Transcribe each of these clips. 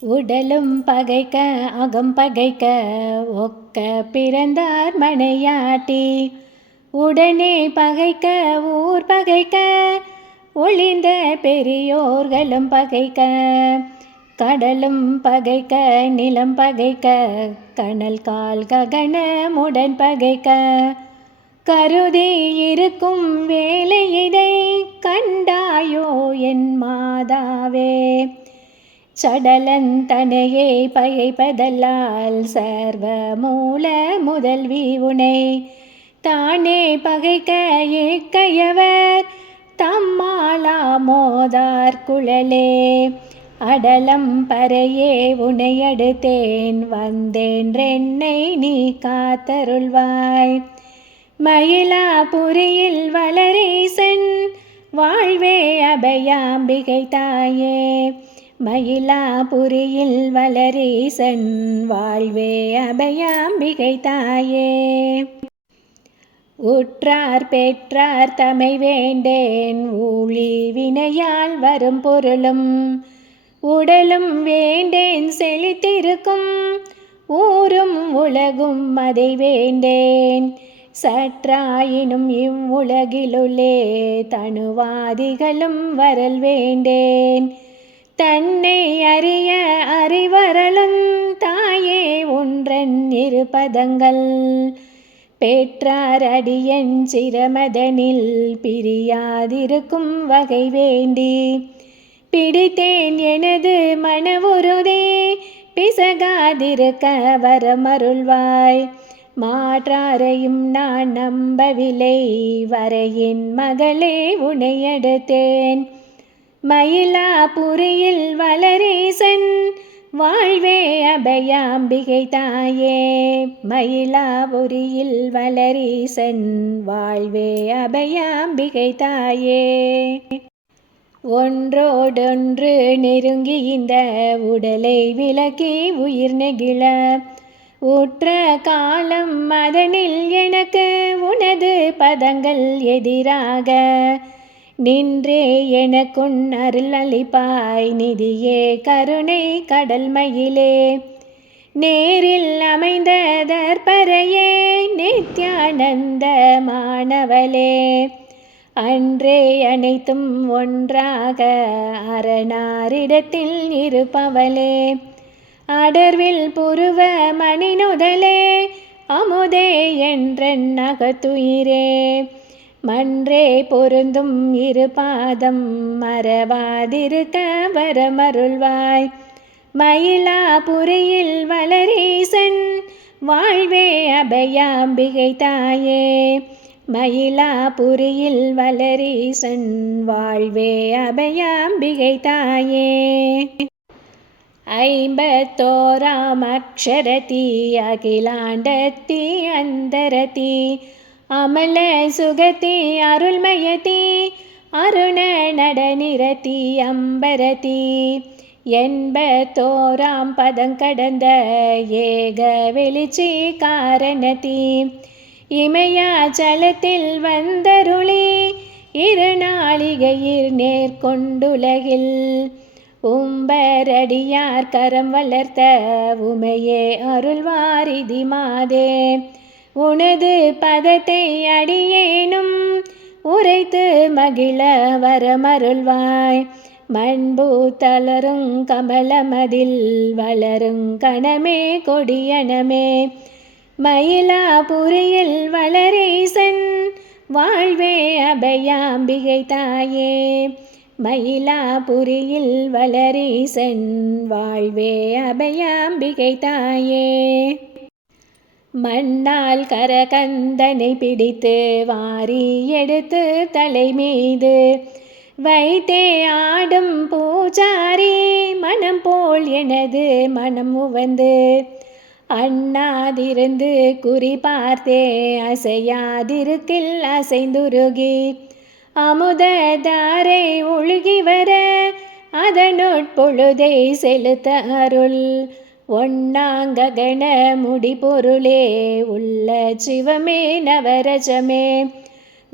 உடலும் பகைக்க அகம் பகைக்க ஒக்க பிறந்தார் மனையாட்டி. உடனே பகைக்க ஊர் பகைக்க ஒளிந்த பெரியோர்களும் பகைக்க. கடலும் பகைக்க நிலம் பகைக்க கணல் கால் ககனமுடன் பகைக்க. கருதி இருக்கும் வேலை இதை கண்டாயோ என் மாதாவே. சடலந்தனையே பகைப்பதல்லால் சர்வ மூல முதல்வி உனை தானே பகைக்க ஏக்கையவர் தம்மாளா மோதார் குழலே அடலம் பறையே உனையடுத்தேன் வந்தேன்றென்னை நீ காத்தருள்வாய். மயிலாபுரியில் வளரேசன் வாழ்வே அபயாம்பிகை தாயே. மயிலாபுரியில் வளரீசன் வாழ்வே அபயாம்பிகை தாயே. உற்றார் பெற்றார் தமை வேண்டேன் ஊழி வினையால் வரும் பொருளும் உடலும் வேண்டேன் செழித்திருக்கும் ஊரும் உலகும் அதை வேண்டேன் சற்றாயினும் இவ்வுலகிலுள்ளே தனுவாதிகளும் வரல் வேண்டேன் தன்னை அறிய அறிவரலும் தாயே ஒன்றன் இருபதங்கள் பெற்றார் அடியன் சிரமதனில் பிரியாதிருக்கும் வகை வேண்டி. பிடித்தேன் எனது மனவுருதே பிசகாதிருக்க வரமருள்வாய். மாற்றாரையும் நான் நம்பவில்லை வரையின் மகளே உனையெடுத்தேன். மயிலாபுரியில் வளரேசன் வாழ்வே அபயாம்பிகை தாயே. மயிலாபுரியில் வளரீசன் வாழ்வே அபயாம்பிகை தாயே. ஒன்றோடொன்று நெருங்கி இந்த உடலை விலக்கி உயிர் நெகிழ உற்ற காலம் அதனில் எனக்கு உனது பதங்கள் எதிராக. நின்றே எனக்குன் அருளளிப்பாய் நிதியே கருணை கடல்மயிலே நேரில் அமைந்த தற்பரையே நித்யானந்த மாணவலே அன்றே அனைத்தும் ஒன்றாக அரணாரிடத்தில் இருப்பவளே. அடர்வில் புருவ மணிநுதலே அமுதே என்றன் நகத்துயிரே மன்றே பொருந்தும் இரு பாதம் மறவாதிருக்க வரமருள்வாய். மயிலாபுரியில் வளரீசன் வாழ்வே அபயாம்பிகை தாயே. மயிலாபுரியில் வளரீசன் வாழ்வே அபயாம்பிகை தாயே. ஐம்பத்தோராம் அக்ஷரதி அகிலாண்டத்தி அந்தரதி அமல சுகதி அருள்மயதி அருண நடனிரதி அம்பரதி என்ப தோராம் பதம் கடந்த ஏக வெளிச்சி காரணதி இமயாச்சலத்தில் வந்தருளி இரு நாளிகையில் நேர்கொண்டுலகில் உம்பரடியார் கரம் வளர்த்த உமையே அருள்வாரிதி மாதே. உனது பதத்தை அடியேனும் உரைத்து மகிழ வரமருள்வாய். மண்பூ தளரும் கமலமதில் வளரும் கணமே கொடியணமே மயிலாபுரியில் வளரேசன் வாழ்வே அபயாம்பிகை தாயே. மயிலாபுரியில் வளரேசன் வாழ்வே அபயாம்பிகை தாயே. மண்ணால் கரகந்தனை பிடித்து வாரி எடுத்து தலை மீது வைத்தே ஆடும் பூஜாரி மனம் போல் எனது மனம் உவந்து. அண்ணாதிருந்து குறி பார்த்தே அசையாதிருக்கில் அசைந்துருகி. அமுததாரை ஒழுகி வர அதனுட்பொழுதை செலுத்த அருள். ஒன்னாங்ககன முடி பொருளே உள்ள சிவமே நவரஜமே.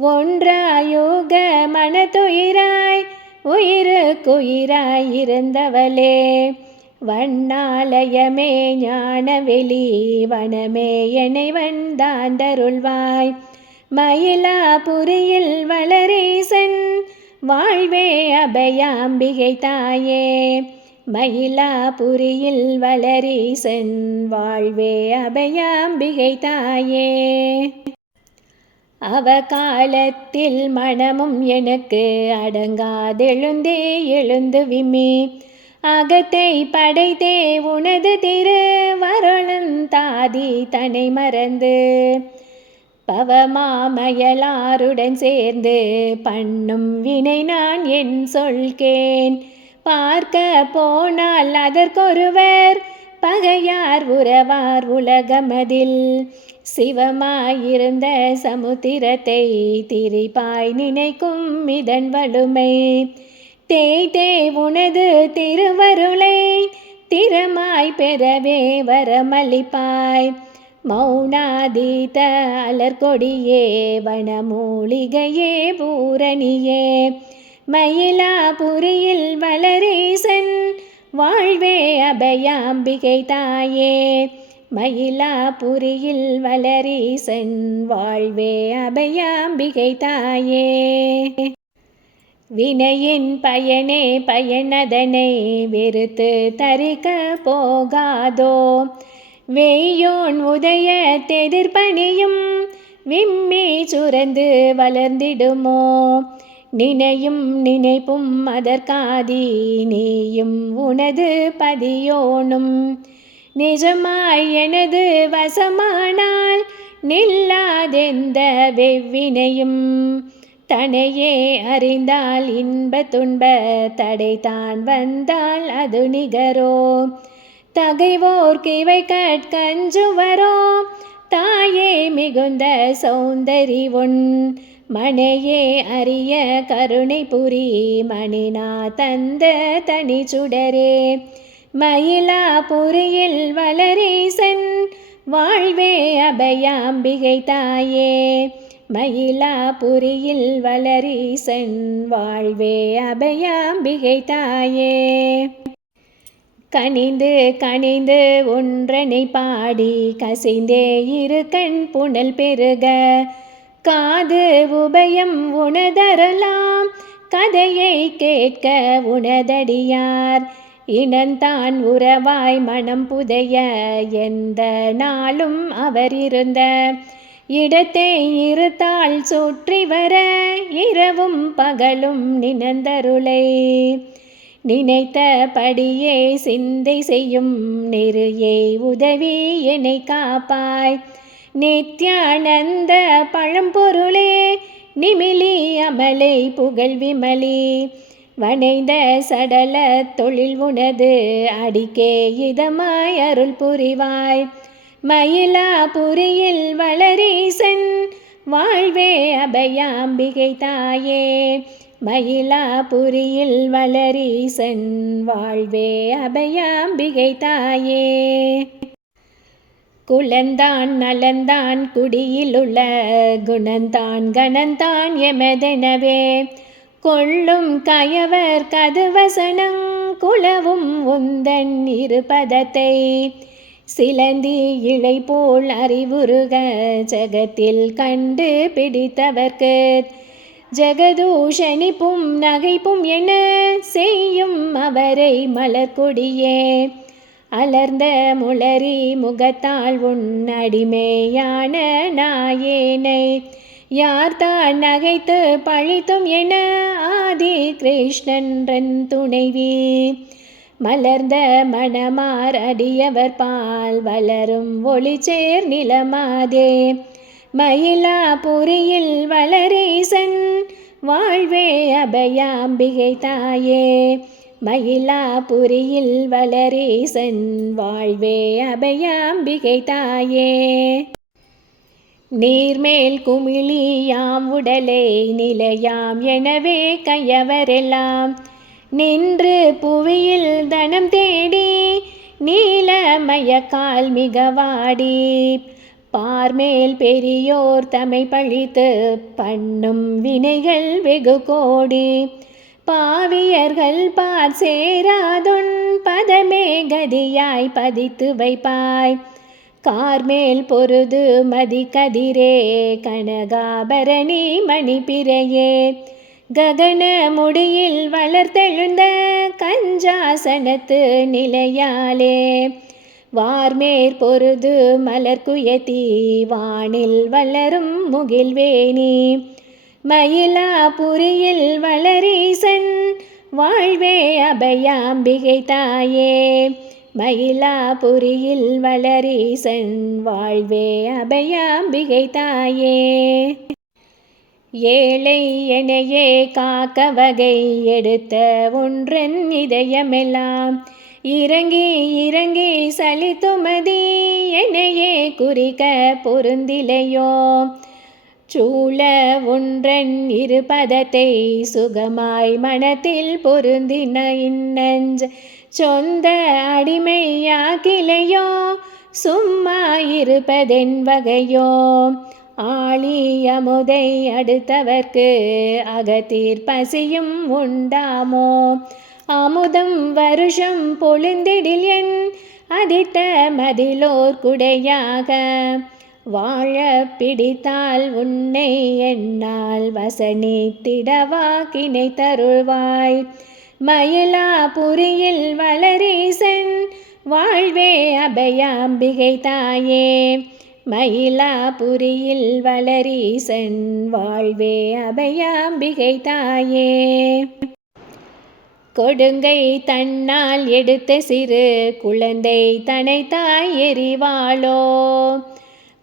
ஒன்றாயோக மனதுயிராய் உயிருக்குயிராய் இருந்தவளே. வண்ணாலயமே ஞான வெளி வனமே என்னை வந்தாண்டருள்வாய் மயிலாபுரியில் வளரேசன் வாழ்வே அபயாம்பிகை தாயே. மயிலாபுரியில் வளரீசன் வாழ்வே அபயாம்பிகை தாயே. அவ காலத்தில் மனமும் எனக்கு அடங்காதெழுந்தே எழுந்து விம்மி. அகத்தை படைத்தே உனது திரு தாதி தனை மறந்து. பவமாமயலாருடன் சேர்ந்து பண்ணும் வினை நான் என் சொல்கேன் பார்க்க போனால் அதற்கொருவர் பகையார் உறவார் உலகமதில். சிவமாயிருந்த சமுத்திரத்தை திரிபாய் நினைக்கும் இதன் வலுமை. தேய் தே உனது திருவருளை திறமாய் பெறவே வரமளிப்பாய். மௌனாதீத அலர்கொடியே வனமூலிகையே பூரணியே. மயிலாபுரியில் வளரேசன் வாழ்வே அபயாம்பிகை தாயே. மயிலாபுரியில் வளரீசன் வாழ்வே அபயாம்பிகை தாயே. வினையின் பயனே பயனதனை வெறுத்து தரிக்க போகாதோ. வெய்யோன் உதய தெதிர்பணியும் விம்மி சுரந்து வளர்ந்திடுமோ. நினையும் நினைப்பும் அதற்காதி நீயும் உனது பதியோனும். நிஜமாய் எனது வசமானால் நில்லாதெந்த வெவ்வினையும். தனையே அறிந்தால் இன்ப துன்ப தடை தான் வந்தால் அது நிகரோ? தகைவோர் கிவை கற்கஞ்சுவரோ? தாயே மிகுந்த சௌந்தரி உன். மணையே அறிய கருணை புரி மணினா தந்த தனி சுடரே. மயிலாபுரியில் வளரேசன் வாழ்வே அபயாம்பிகை தாயே. மயிலாபுரியில் வளரீசன் வாழ்வே அபயாம்பிகை தாயே. கனிந்து கனிந்து ஒன்றனை பாடி கசிந்தே இரு கண் புனல் பெருக. காது உபயம் உணதரலாம். கதையை கேட்க உணதடியார். இனந்தான் உறவாய் மனம் புதைய எந்த நாளும் அவர் இருந்த. இடத்தை இருத்தால் சுற்றி வர இரவும் பகலும் நினந்தருளை. நினைத்தபடியே சிந்தை செய்யும் நெருயே உதவி என்னை காப்பாய். நித்யானந்த பழம்பொருளே நிமிலி அமலை புகழ் விமலி. வனைந்த சடல தொழில் உனது அடிக்கே இதமாய் அருள் புரிவாய். மயிலாபுரியில் வளரீசன் வாழ்வே அபயாம்பிகை தாயே. மயிலாபுரியில் வளரீசன் வாழ்வே அபயாம்பிகை தாயே. குலந்தான் நலந்தான் குடியிலுள்ள குணந்தான் கணந்தான் எமதெனவே. கொள்ளும் கயவர் கதுவசனங் குளவும் உந்தன் இருபதத்தை. சிலந்தி இழை போல் அறிவுருக ஜகத்தில் கண்டு பிடித்தவர்க்கு. ஜெகதூஷணிப்பும் நகைப்பும் என செய்யும் அவரை மலர்கொடியே. அலர்ந்த முளரி முகத்தால் உன் அடிமையான நாயேனை. யார்தான் நகைத்து பழித்தும் என ஆதி கிருஷ்ணன்றன் துணைவி. மலர்ந்த மணமார் அடியவர் பால் வளரும் ஒளிச்சேர் நிலமாதே. மயிலாபுரியில் வளரேசன் வாழ்வே அபயாம்பிகை தாயே. மயிலாபுரியில் வளரீசன் வாழ்வே அபயாம்பிகை தாயே. நீர்மேல் குமிழியாம் உடலே நிலையாம் எனவே கையவரெல்லாம். நின்று புவியில் தனம் தேடி நீலமயக்கால் மிகவாடி பார்மேல் பெரியோர் தமை பழித்து பண்ணும் வினைகள் வெகு கோடி. பாவியர்கள் பார் சேராதொன் பதமே கதியாய் பதித்து வைப்பாய். கார்மேல் பொருது மதி கதிரே கனகாபரணி மணிப்பிரையே ககன முடியில் வளர்த்தெழுந்த கஞ்சாசனத்து நிலையாலே. வார்மேற் பொருது மலர்குயத்தி வானில் வளரும் முகில்வேணி மயிலாபுரியில் வளரீசன் வாழ்வே அபயாம்பிகை தாயே. மயிலாபுரியில் வளரீசன் வாழ்வே அபயாம்பிகை தாயே. ஏழை எனையே காக்க வகை எடுத்த ஒன்றன் இதயமெல்லாம் இறங்கி இறங்கி சலித்துமதி எனையே குறிக்க பொருந்திலையோ? சூழ ஒன்றன் இருபதத்தை சுகமாய் மனத்தில் பொருந்தின இன்னஞ்ச சொந்த அடிமையாகிலையோ சும்மா இருப்பதென் வகையோ ஆழியமுதை அடுத்தவர்க்கு அகத்தீர் பசியும் உண்டாமோ அமுதம் வருஷம் பொழுந்திடில் என் அதிட்ட மதிலோர் குடையாக வாழ பிடித்தால் உன்னை என்னால் வசனி திடவாக்கினை தருள்வாய் மயிலாபுரியில் வளரீசன் வாழ்வே அபயாம்பிகை தாயே. மயிலாபுரியில் வளரீசன் வாழ்வே அபயாம்பிகை தாயே. கொடுங்கை தன்னால் எடுத்த சிறு குழந்தை தனை தாய் எறிவாளோ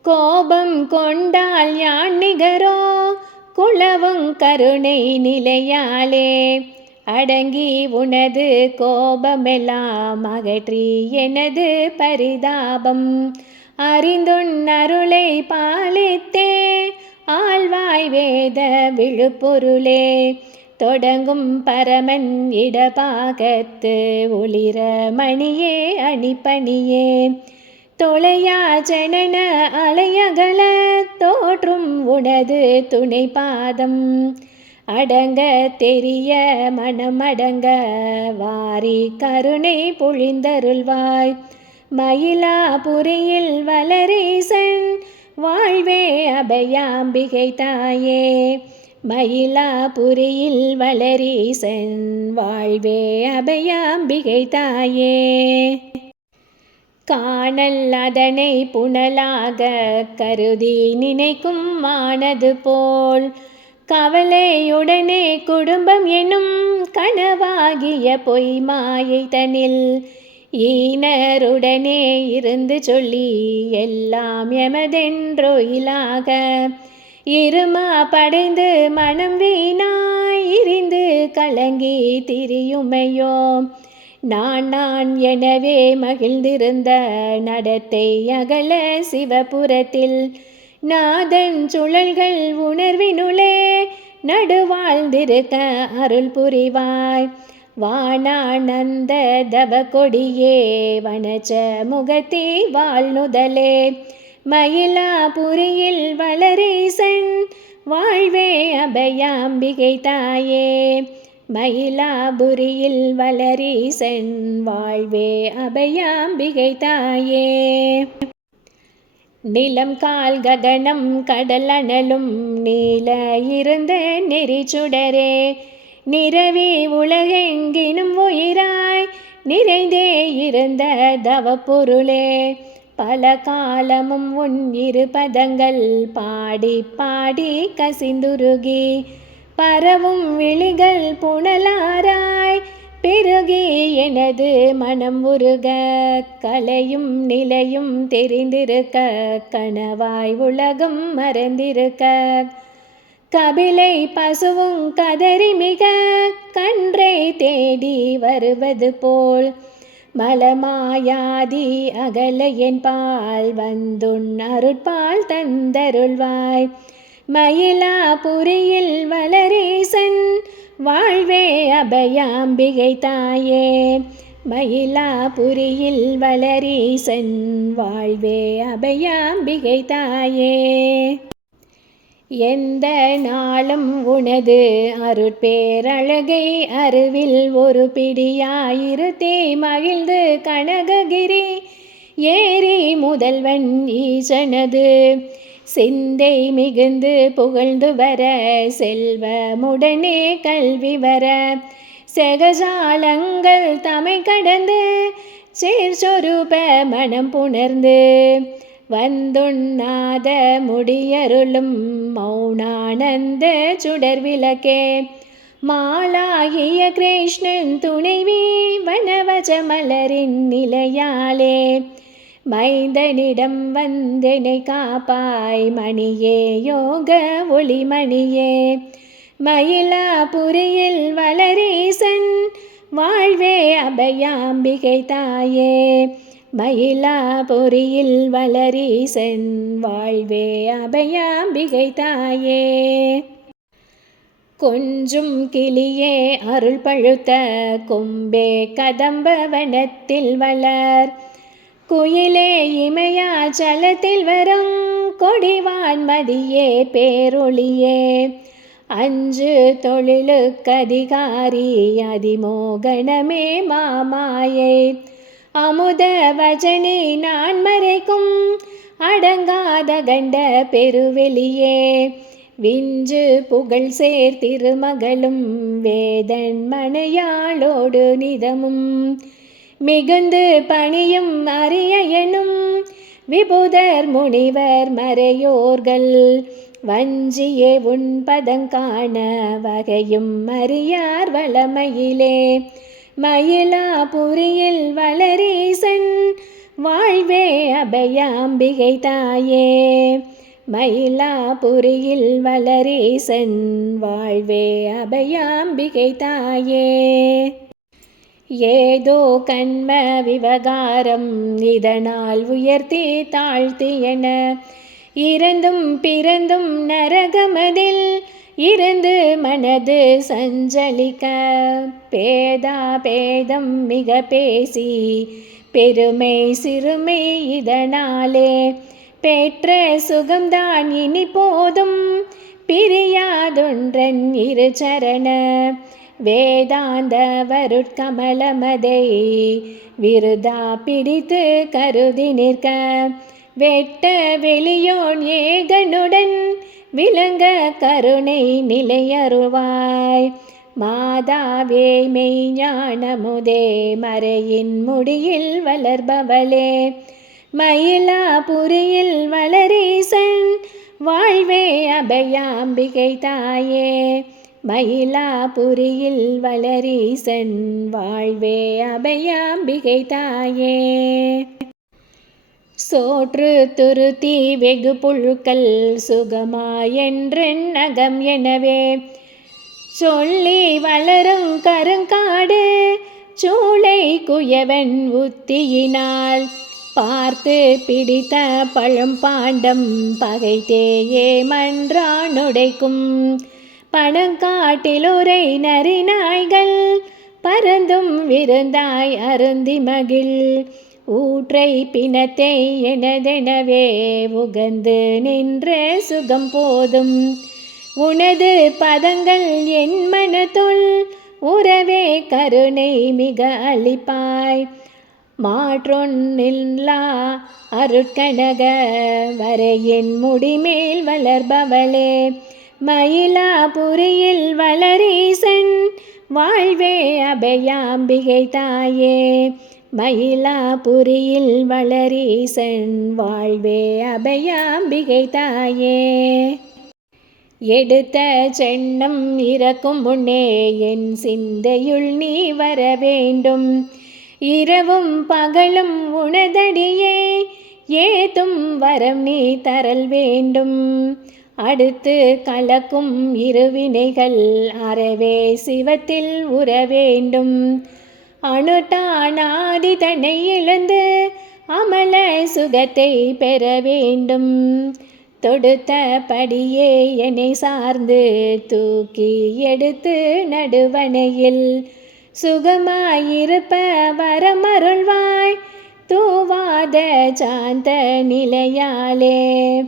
கோபம் கொண்டால் யான் நிகரோ? குளவும் கருணை நிலையாலே. அடங்கி உனது கோபமெல்லாம் அகற்றி எனது பரிதாபம். அறிந்துன் அருளை பாலித்தே ஆழ்வாய் வேத விழுப்பொருளே. தொடங்கும் பரமன் இடபாகத்து ஒளிர மணியே அணிப்பணியே. தொலையா ஜனன அலையகல தோற்றும் உனது துணை பாதம் அடங்க தெரிய மனமடங்க வாரி கருணை பொழிந்தருள்வாய். மயிலாபுரியில் வளரீசன் வாழ்வே அபயாம்பிகை தாயே. மயிலாபுரியில் வளரீசன் வாழ்வே அபயாம்பிகை தாயே. காணல் அதனை புனலாக கருதி நினைக்கும் மானது போல். கவலையுடனே குடும்பம் எனும் கனவாகிய பொய் மாயை தனில் ஈனருடனே இருந்து சொல்லி எல்லாம் எமதென்றொயிலாக இருமா படைந்து மனம் வீணாய் இருந்து கலங்கி திரியுமையோ. நான் நான் எனவே மகிழ்ந்திருந்த நடத்தை அகல சிவபுரத்தில். நாதன் சுழல்கள் உணர்வினுளே நடுவாழ்ந்திருக்க அருள் புரிவாய். வானானந்த தவ கொடியே வனச்ச முகத்தே வாழ்நுதலே. மயிலாபுரியில் வளரீசன் வாழ்வே அபயாம்பிகை தாயே. மயிலாபுரியில் வளரீசன் வாழ்வே அபயாம்பிகை தாயே. நிலம் கால் ககனம் கடல் அனலும் நீல இருந்த நெறிச்சுடரே நிறவி உலகெங்கினும் உயிராய் நிறைந்தே இருந்த தவப்பொருளே. பல காலமும் உன் இரு பதங்கள் பாடி பாடி கசிந்துருகி பரவும் விழிகள் புனலாராய். பெருகி எனது மனம் உருக கலையும் நிலையும் தெரிந்திருக்க கனவாய் உலகம் மறந்திருக்க. கபிலை பசுவும் கதறி மிக கன்றை தேடி வருவது போல். மலமாயாதி அகல என் பால் வந்துண் அருட்பால் தந்தருள்வாய். மயிலாபுரியில் வளரீசன் வாழ்வே அபயாம்பிகை தாயே. மயிலாபுரியில் வளரீசன் வாழ்வே அபயாம்பிகை தாயே. எந்த நாளும் உனது அருட்பேரழகை அருவில் ஒரு பிடியாயிருத்தே மகிழ்ந்து கனககிரி ஏரி முதல்வன் ஈசனது. சிந்தை மிகுந்து புகழ்ந்து வர செல்வமுடனே கல்வி வர. செகஜாலங்கள் தமை கடந்து சீர்சொரூப மனம் புணர்ந்து வந்துண்ணாத முடியருளும் மௌனானந்த சுடர் விளக்கே. மாலாகிய கிருஷ்ணன் துணைவி வனவஜ மலரின் நிலையாலே. மைந்தனிடம் வந்தனை காப்பாய் மணியே யோக ஒளிமணியே. மயிலாபுரியில் வளரீசன் வாழ்வே அபயாம்பிகை தாயே. மயிலாபுரியில் வளரீசன் வாழ்வே அபயாம்பிகை தாயே. கொஞ்சும் கிளியே அருள் பழுத்த கொம்பே கதம்ப வனத்தில் வளர். குயிலே இமயாச்சலத்தில் வரும் கொடிவான்மதியே பேரொளியே. அஞ்சு தொழிலுக்கதிகாரி அதிமோகனமே மாமாயை. அமுத வஜனி நான் மறைக்கும் அடங்காத கண்ட பெருவெளியே. விஞ்சு புகழ் சேர் திருமகளும் வேதன் மனையாளோடு நிதமும். மிகுந்து பணியும் அரிய எனும் விபுதர் முனிவர் மறையோர்கள். வஞ்சியே உண்பதங்காண வகையும் அறியார் வளமையிலே. மயிலாபுரியில் வளரீசன் வாழ்வே அபயாம்பிகை தாயே. மயிலாபுரியில் வளரீசன் வாழ்வே அபயாம்பிகை தாயே. ஏதோ கண்ம விவகாரம் இதனால் உயர்த்தி தாழ்த்தி என இறந்தும் பிறந்தும் நரகமதில் இருந்து மனது சஞ்சலிக்க. பேதா பேதம் மிக பேசி பெருமை சிறுமை இதனாலே பெற்ற சுகம்தான் இனி போதும். பிரியாதொன்றன் இரு சரண வேதாந்த வருட்கமலமதை விருதா பிடித்து கருதி நிற்க வெட்ட வெளியோன் ஏகனுடன் விளங்க கருணை நிலையருவாய். மாதாவே மெய்ஞானமுதே மறையின் முடியில் வளர்பவளே. மயிலாபுரியில் வளரீசன் வாழ்வே அபயாம்பிகை தாயே. மயிலாபுரியில் வளரீசன் வாழ்வே அபயாம்பிகை தாயே. சோற்று துருத்தி வெகு புழுக்கள் சுகமாயென்றென் நகம் எனவே. சொல்லி வளரும் கருங்காடு சூளை குயவன் உத்தியினால். பார்த்து பிடித்த பழம் பாண்டம் பகை பகைத்தேயே மன்றானுடைக்கும் பணங்காட்டிலுரை நரிநாய்கள் பறந்தும் விருந்தாய் அருந்தி மகிழ். ஊற்றை பிணத்தை எனதெனவே உகந்து நின்ற சுகம் போதும். உனது பதங்கள் என் மனத்துள் உறவே கருணை மிக அளிப்பாய். மாற்றொன்னில்லா அருட்கனக வரையின் முடிமேல் வளர்பவளே. மயிலாபுரியில் வளரீசன் வாழ்வே அபயாம்பிகை தாயே. மயிலாபுரியில் வளரீசன் வாழ்வே அபயாம்பிகை தாயே. எடுத்த சென்னம் இறக்கும் முன்னே என் சிந்தையுள் நீ வர வேண்டும். இரவும் பகலும் உனதடியே ஏதும் வரம் நீ தரல் வேண்டும். அடுத்து கலக்கும் இருவினைகள் அறவே சிவத்தில் உற வேண்டும். அணுட்டானாதி தன்னை இழந்து அமல சுகத்தை பெற வேண்டும். தொடுத்த படியே என்னை சார்ந்து தூக்கி எடுத்து நடுவனையில் சுகமாயிருப்ப வரமருள்வாய் தூவாத சாந்த நிலையாலே.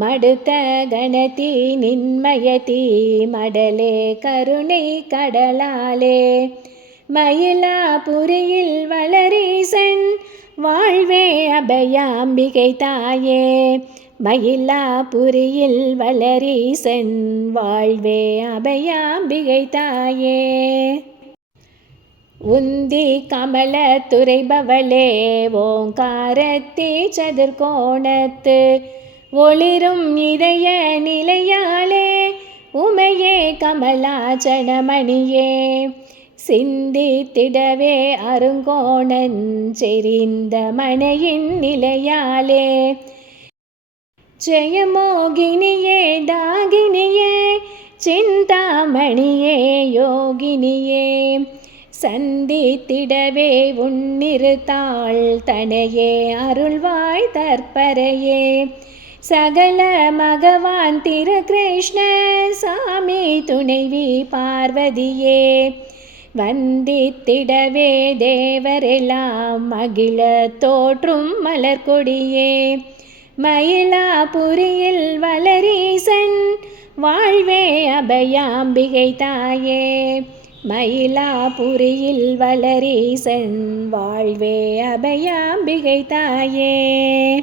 மடுத்த கணதி நின்மயதி மடலே கருணை கடலாலே. மயிலாபுரியில் வளரீசன் வாழ்வே அபயாம்பிகை தாயே. மயிலாபுரியில் வளரீசன் வாழ்வே அபயாம்பிகை தாயே. உந்தி கமல துறைபவளே ஓங்காரத்தே சதுர்கோணத்து ஒளிரும் இதய நிலையாலே உமையே கமலாச்சனமணியே சிந்தித்திடவே அருங்கோணன் செறிந்த மனையின் நிலையாலே. ஜெயமோகினியே டாகினியே சிந்தாமணியே யோகினியே. சந்தித்திடவே உன்னிருத்தாள் தனையே அருள்வாய் தற்பரையே. சகல மகவான் திரு கிருஷ்ண சாமி துணைவி பார்வதியே. வந்தித்திடவே தேவரெல்லாம் மகிழ தோற்றும் மலர்கொடியே. மயிலாபுரியில் வளரீசன் வாழ்வே அபயாம்பிகை தாயே. மயிலாபுரியில் வளரீசன் வாழ்வே அபயாம்பிகை தாயே.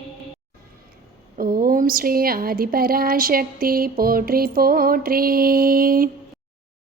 ஓம் ஸ்ரீ ஆதிபராசக்தி போற்றி போற்றி.